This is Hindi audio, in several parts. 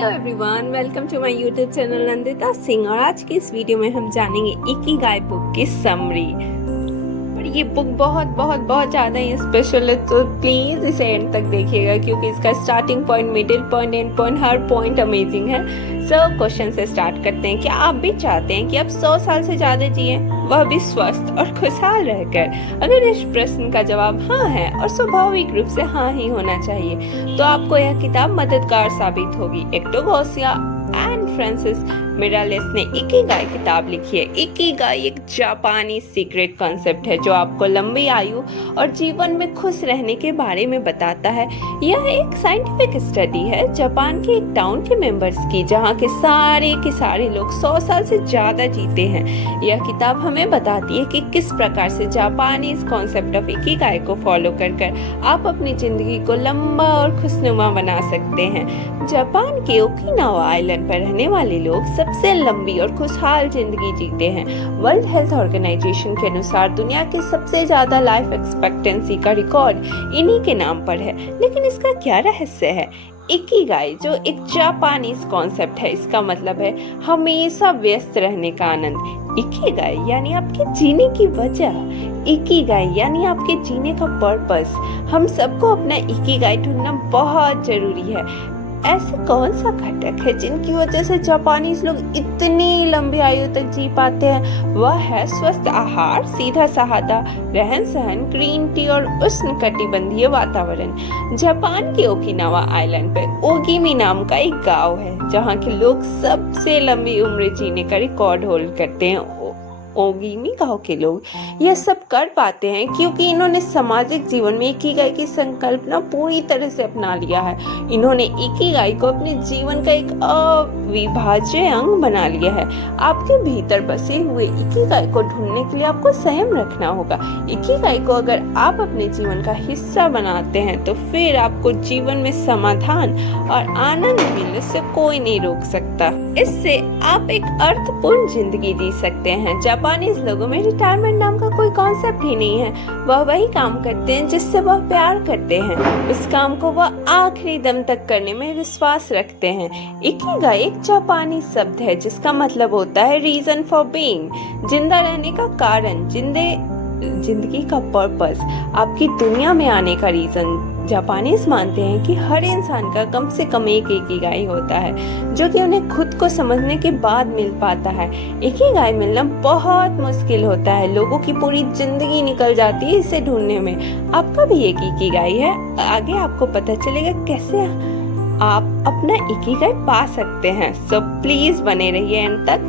Hello everyone, welcome to my YouTube channel Nandita Singh. और आज की इस वीडियो में हम जानेंगे इकिगाई बुक की समरी। और ये बुक बहुत बहुत बहुत ज़्यादा ही स्पेशल है, तो प्लीज़ इसे एंड तक देखिएगा क्योंकि इसका starting point, middle point, and point, her point amazing है। क्वेश्चन से स्टार्ट करते हैं। क्या आप भी चाहते हैं कि आप 100 साल से ज़्यादा जिए, वह भी स्वस्थ और खुशहाल रहकर? अगर इस प्रश्न का जवाब हाँ है, और स्वाभाविक रूप से हाँ ही होना चाहिए, तो आपको यह किताब मददगार साबित होगी। Hector Garcia and Francesc Miralles ने इकिगाई किताब लिखी है। इकिगाई एक जापानी सीक्रेट कॉन्सेप्ट है जो आपको लंबी आयु और जीवन में खुश रहने के बारे में बताता है। यह एक साइंटिफिक स्टडी है जापान के एक टाउन के मेंबर्स की, जहां के सारे लोग 100 साल से ज्यादा जीते हैं। यह किताब हमें बताती है कि किस प्रकार से जापानी इस कॉन्सेप्ट ऑफ इकिगाई को फॉलो कर आप अपनी जिंदगी को लंबा और खुशनुमा बना सकते हैं। जापान के ओकिनावा आइलैंड पर रहने वाले लोग सबसे लंबी और खुशहाल जिंदगी जीते हैं। वर्ल्ड हेल्थ ऑर्गेनाइजेशन के अनुसार दुनिया की सबसे ज्यादा लाइफ एक्सपेक्टेंसी का रिकॉर्ड इन्हीं के नाम पर है। लेकिन इसका क्या रहस्य है? इकिगाई जो एक जापानीज कॉन्सेप्ट है, इसका मतलब है हमेशा व्यस्त रहने का आनंद। इकिगाई यानी आपके जीने की वजह। इकिगाई यानी आपके जीने का पर्पस। हम सबको अपना इकिगाई ढूंढना बहुत जरूरी है। ऐसे कौन सा घटक है जिनकी वजह से जापानीज लोग इतनी लंबी आयु तक जी पाते हैं? वह है स्वस्थ आहार, सीधा सादा रहन सहन, ग्रीन टी और उष्णकटिबंधीय वातावरण। जापान के ओकिनावा आइलैंड पे ओगिमी नाम का एक गांव है जहां के लोग सबसे लंबी उम्र जीने का रिकॉर्ड होल्ड करते हैं। ओगिमी गांव के लोग यह सब कर पाते हैं क्योंकि इन्होंने सामाजिक जीवन में इकिगाई की संकल्पना पूरी तरह से अपना लिया है। इन्होंने इकिगाई को अपने जीवन का एक अविभाज्य अंग बना लिया है। आपके भीतर बसे हुए इकिगाई को ढूंढने के लिए आपको संयम रखना होगा। इकिगाई को अगर आप अपने जीवन का हिस्सा बनाते हैं तो फिर आपको जीवन में समाधान और आनंद मिलने से कोई नहीं रोक सकता। इससे आप एक अर्थपूर्ण जिंदगी जी सकते हैं। जापानीज लोगों में रिटायरमेंट नाम का कोई कॉन्सेप्ट ही नहीं है। वह वही काम करते हैं जिससे वह प्यार करते हैं। उस काम को वह आखिरी दम तक करने में विश्वास रखते हैं। इकिगाई एक जापानी शब्द है जिसका मतलब होता है रीजन फॉर बीइंग, जिंदा रहने का कारण, जिंदगी का पर्पस, आपकी दुनिया में आने का रीजन। जापानीज मानते हैं कि हर इंसान का कम से कम एक इकिगाई होता है जो कि उन्हें खुद को समझने के बाद मिल पाता है। इकिगाई मिलना बहुत मुश्किल होता है। लोगों की पूरी जिंदगी निकल जाती है इसे ढूंढने में। आपका भी एक इकिगाई है। आगे आपको पता चलेगा कैसे आप अपना इकिगाई पा सकते हैं। सो प्लीज बने रहिए एंड तक।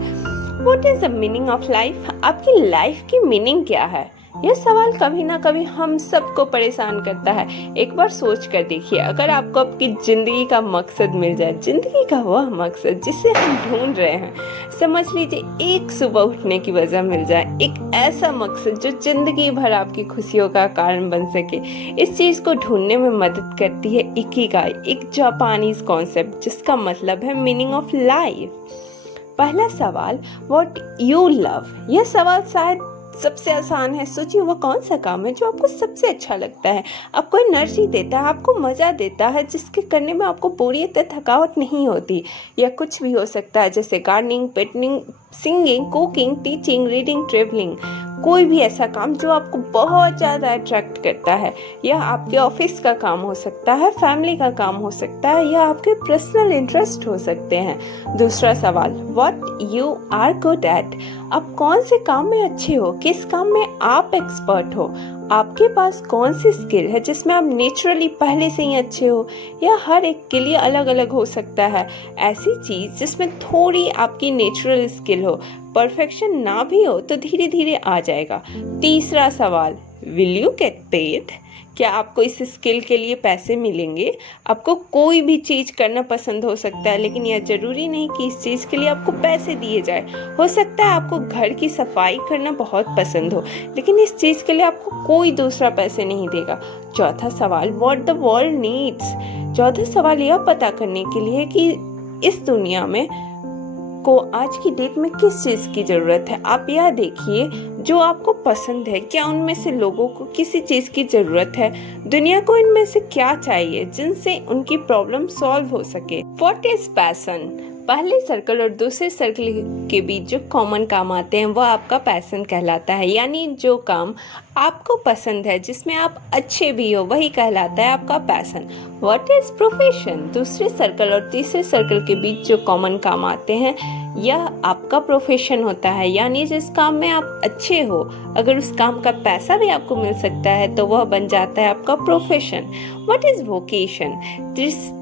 What is the meaning of life? आपकी लाइफ की मीनिंग क्या है? यह सवाल कभी ना कभी हम सबको परेशान करता है। एक बार सोच कर देखिए, अगर आपको आपकी जिंदगी का मकसद मिल जाए, जिंदगी का वह मकसद जिसे हम ढूंढ रहे हैं, समझ लीजिए एक सुबह उठने की वजह मिल जाए, एक ऐसा मकसद जो जिंदगी भर आपकी खुशियों का कारण बन सके। इस चीज को ढूंढने में मदद करती है इकिगाई, एक जापानीज कॉन्सेप्ट जिसका मतलब है मीनिंग ऑफ लाइफ। पहला सवाल, व्हाट यू लव? यह सवाल शायद सबसे आसान है। सोचिए वो कौन सा काम है जो आपको सबसे अच्छा लगता है, आपको एनर्जी देता है, आपको मजा देता है, जिसके करने में आपको पूरी तरह थकावट नहीं होती। या कुछ भी हो सकता है जैसे gardening, painting, singing, cooking, teaching, reading, travelling. कोई भी ऐसा काम जो आपको बहुत ज़्यादा अट्रैक्ट करता है। यह आपके ऑफिस का काम हो सकता है, फैमिली का काम हो सकता है, या आपके पर्सनल इंटरेस्ट हो सकते हैं। दूसरा सवाल, what you are good at? आप कौन से काम में अच्छे हो, किस काम में आप एक्सपर्ट हो? आपके पास कौन सी स्किल है जिसमें आप नेचुरली पहले से ही अच्छे हो? या हर एक के लिए अलग अलग हो सकता है। ऐसी चीज जिसमें थोड़ी आपकी नेचुरल स्किल हो, परफेक्शन ना भी हो तो धीरे धीरे आ जाएगा। तीसरा सवाल, विल यू गेट पेड? क्या आपको इस स्किल के लिए पैसे मिलेंगे? आपको कोई भी चीज़ करना पसंद हो सकता है, लेकिन यह जरूरी नहीं कि इस चीज़ के लिए आपको पैसे दिए जाए। हो सकता है आपको घर की सफाई करना बहुत पसंद हो, लेकिन इस चीज़ के लिए आपको कोई दूसरा पैसे नहीं देगा। चौथा सवाल, व्हाट द वर्ल्ड नीड्स? चौथा सवाल यह पता करने के लिए कि इस दुनिया में आपको आज की डेट में किस चीज़ की ज़रूरत है। आप यह देखिए जो आपको पसंद है, क्या उनमें से लोगों को किसी चीज़ की ज़रूरत है, दुनिया को इनमें से क्या चाहिए जिनसे उनकी प्रॉब्लम सॉल्व हो सके। What is passion? पहले सर्कल और दूसरे सर्कल के बीच जो कॉमन काम आते हैं वह आपका पैशन कहलाता है, यानी जो काम आपको पसंद है, जिसमें आप अच्छे भी हो, वही कहलाता है आपका पैशन। What is profession? दूसरे सर्कल और तीसरे सर्कल के बीच जो कॉमन काम आते हैं यह आपका प्रोफेशन होता है, यानी जिस काम में आप अच्छे हो, अगर उस काम का पैसा भी आपको मिल सकता है तो वह बन जाता है आपका प्रोफेशन। What is vocation?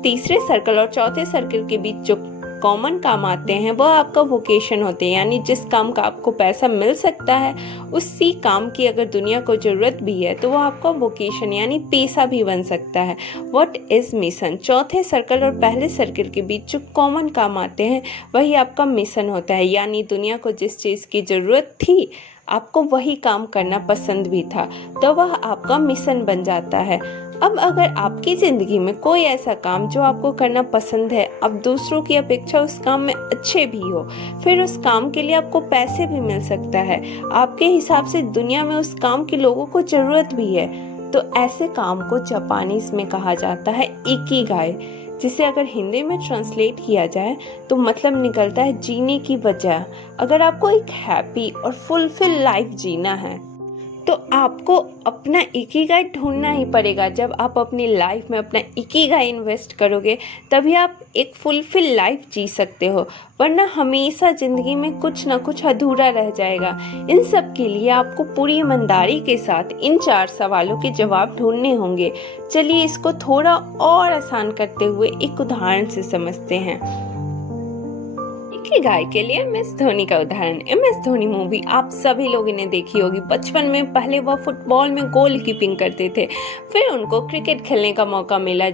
तीसरे सर्कल और चौथे सर्कल के बीच जो कॉमन काम आते हैं वह आपका वोकेशन होते हैं, यानी जिस काम का आपको पैसा मिल सकता है उसी काम की अगर दुनिया को ज़रूरत भी है तो वह आपका वोकेशन यानी पेशा भी बन सकता है। What is mission? चौथे सर्कल और पहले सर्कल के बीच जो कॉमन काम आते हैं वही आपका मिशन होता है, यानी दुनिया को जिस चीज़ की ज़रूरत थी आपको वही काम करना पसंद भी था तो वह आपका मिशन बन जाता है। अब अगर आपकी ज़िंदगी में कोई ऐसा काम जो आपको करना पसंद है, आप दूसरों की अपेक्षा उस काम में अच्छे भी हो, फिर उस काम के लिए आपको पैसे भी मिल सकता है, आपके हिसाब से दुनिया में उस काम के लोगों को ज़रूरत भी है, तो ऐसे काम को जापानीज में कहा जाता है इकिगाई, जिसे अगर हिंदी में ट्रांसलेट किया जाए तो मतलब निकलता है जीने की वजह। अगर आपको एक हैप्पी और फुलफिल लाइफ जीना है तो आपको अपना इकिगाई ढूंढना ही पड़ेगा। जब आप अपनी लाइफ में अपना इकिगाई इन्वेस्ट करोगे तभी आप एक फुलफिल लाइफ जी सकते हो, वरना हमेशा ज़िंदगी में कुछ ना कुछ अधूरा रह जाएगा। इन सब के लिए आपको पूरी ईमानदारी के साथ इन 4 सवालों के जवाब ढूंढने होंगे। चलिए इसको थोड़ा और आसान करते हुए एक उदाहरण से समझते हैं। इकिगाई के लिए MS धोनी का उदाहरण। MS धोनी मूवी आप सभी लोगों ने देखी होगी। बचपन में पहले वह फुटबॉल में गोल कीपिंग करते थे, फिर उनको क्रिकेट खेलने का मौका मिला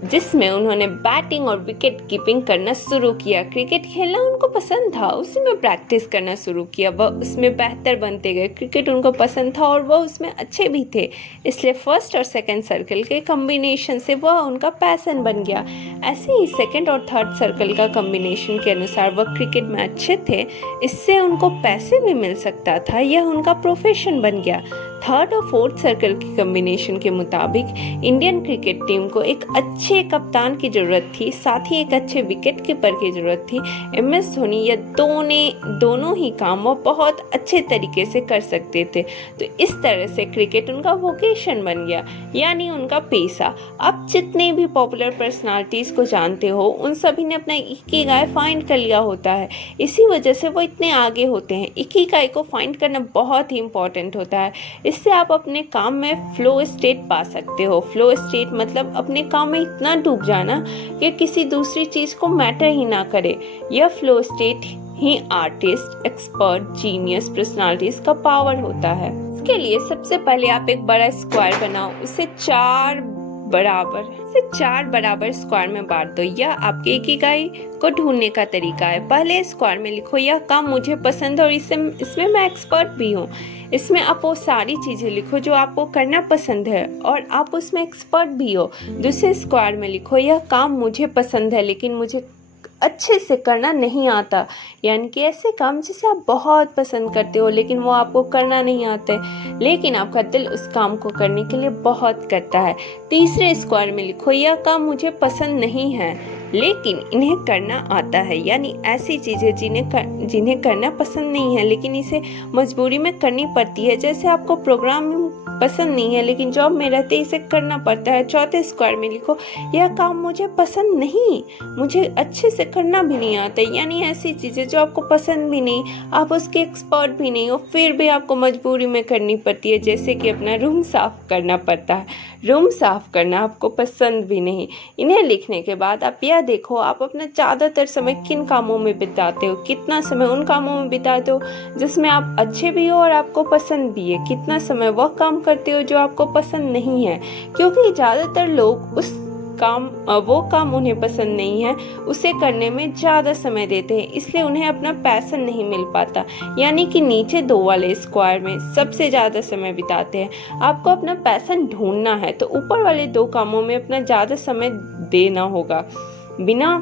जिसमें उन्होंने बैटिंग और विकेट कीपिंग करना शुरू किया। क्रिकेट खेलना उनको पसंद था, उसी में प्रैक्टिस करना शुरू किया, वह उसमें बेहतर बनते गए। क्रिकेट उनको पसंद था और वह उसमें अच्छे भी थे, इसलिए फर्स्ट और सेकंड सर्कल के कॉम्बिनेशन से वह उनका पैशन बन गया। ऐसे ही सेकंड और थर्ड सर्कल का कॉम्बिनेशन के अनुसार वह क्रिकेट में अच्छे थे, इससे उनको पैसे भी मिल सकता था, यह उनका प्रोफेशन बन गया। थर्ड और फोर्थ सर्कल की कॉम्बिनेशन के मुताबिक इंडियन क्रिकेट टीम को एक अच्छे कप्तान की ज़रूरत थी, साथ ही एक अच्छे विकेट कीपर की ज़रूरत थी। MS धोनी ये दोनों ही काम वो बहुत अच्छे तरीके से कर सकते थे, तो इस तरह से क्रिकेट उनका वोकेशन बन गया, यानी उनका पेशा। आप जितने भी पॉपुलर पर्सनालिटीज़ को जानते हो उन सभी ने अपना इकिगाई फाइंड कर लिया होता है, इसी वजह से वो इतने आगे होते हैं। इकिगाई को फाइंड करना बहुत ही इम्पोर्टेंट होता है, इससे आप अपने काम में फ्लो स्टेट पा सकते हो। फ्लो स्टेट मतलब अपने काम में इतना डूब जाना कि किसी दूसरी चीज़ को मैटर ही ना करे। यह फ्लो स्टेट ही आर्टिस्ट, एक्सपर्ट, जीनियस पर्सनालिटीज का पावर होता है। इसके लिए सबसे पहले आप एक बड़ा स्क्वायर बनाओ, उसे 4 बराबर स्क्वायर में बांट दो। यह आपके इकिगाई को ढूंढने का तरीका है। पहले स्क्वायर में लिखो यह काम मुझे पसंद है और इसमें मैं एक्सपर्ट भी हूँ। इसमें आप वो सारी चीज़ें लिखो जो आपको करना पसंद है और आप उसमें एक्सपर्ट भी हो। दूसरे स्क्वायर में लिखो यह काम मुझे पसंद है लेकिन मुझे अच्छे से करना नहीं आता, यानी कि ऐसे काम जिसे आप बहुत पसंद करते हो लेकिन वो आपको करना नहीं आता है, लेकिन आपका दिल उस काम को करने के लिए बहुत करता है। तीसरे स्क्वायर में लिखो यह काम मुझे पसंद नहीं है लेकिन इन्हें करना आता है, यानी ऐसी चीज़ें जिन्हें करना पसंद नहीं है लेकिन इसे मजबूरी में करनी पड़ती है। जैसे आपको प्रोग्रामिंग पसंद नहीं है लेकिन जॉब में रहते इसे करना पड़ता है। चौथे स्क्वायर में लिखो यह काम मुझे पसंद नहीं, मुझे अच्छे से करना भी नहीं आता, यानी ऐसी चीज़ें जो आपको पसंद भी नहीं, आप उसके एक्सपर्ट भी नहीं हो, फिर भी आपको मजबूरी में करनी पड़ती है। जैसे कि अपना रूम साफ करना पड़ता है, रूम साफ करना आपको पसंद भी नहीं। इन्हें लिखने के बाद आप यह देखो आप अपना ज़्यादातर समय किन कामों में बिताते हो, कितना समय उन कामों में बिताते हो जिसमें आप अच्छे भी हो और आपको पसंद भी है, कितना समय वह काम करते हो जो आपको पसंद नहीं है, क्योंकि ज़्यादातर लोग वो काम उन्हें पसंद नहीं है उसे करने में ज़्यादा समय देते हैं, इसलिए उन्हें अपना पैशन नहीं मिल पाता, यानी कि नीचे 2 वाले स्क्वायर में सबसे ज़्यादा समय बिताते हैं। आपको अपना पैशन ढूंढना है तो ऊपर वाले 2 कामों में अपना ज़्यादा समय देना होगा। बिना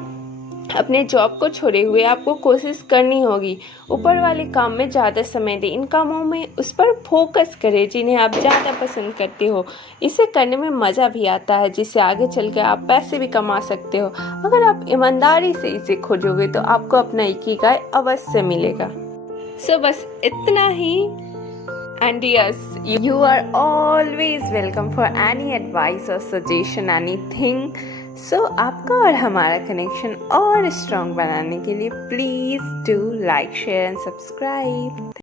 अपने जॉब को छोड़े हुए आपको कोशिश करनी होगी ऊपर वाले काम में ज़्यादा समय दें, इन कामों में उस पर फोकस करें जिन्हें आप ज़्यादा पसंद करते हो। इसे करने में मज़ा भी आता है, जिससे आगे चल कर आप पैसे भी कमा सकते हो। अगर आप ईमानदारी से इसे खोजोगे तो आपको अपना इकिगाई अवश्य मिलेगा। सो बस इतना ही। And yes, you are always welcome for any advice or suggestion, anything. So आपका और हमारा कनेक्शन और स्ट्रॉन्ग बनाने के लिए please do like, share and subscribe.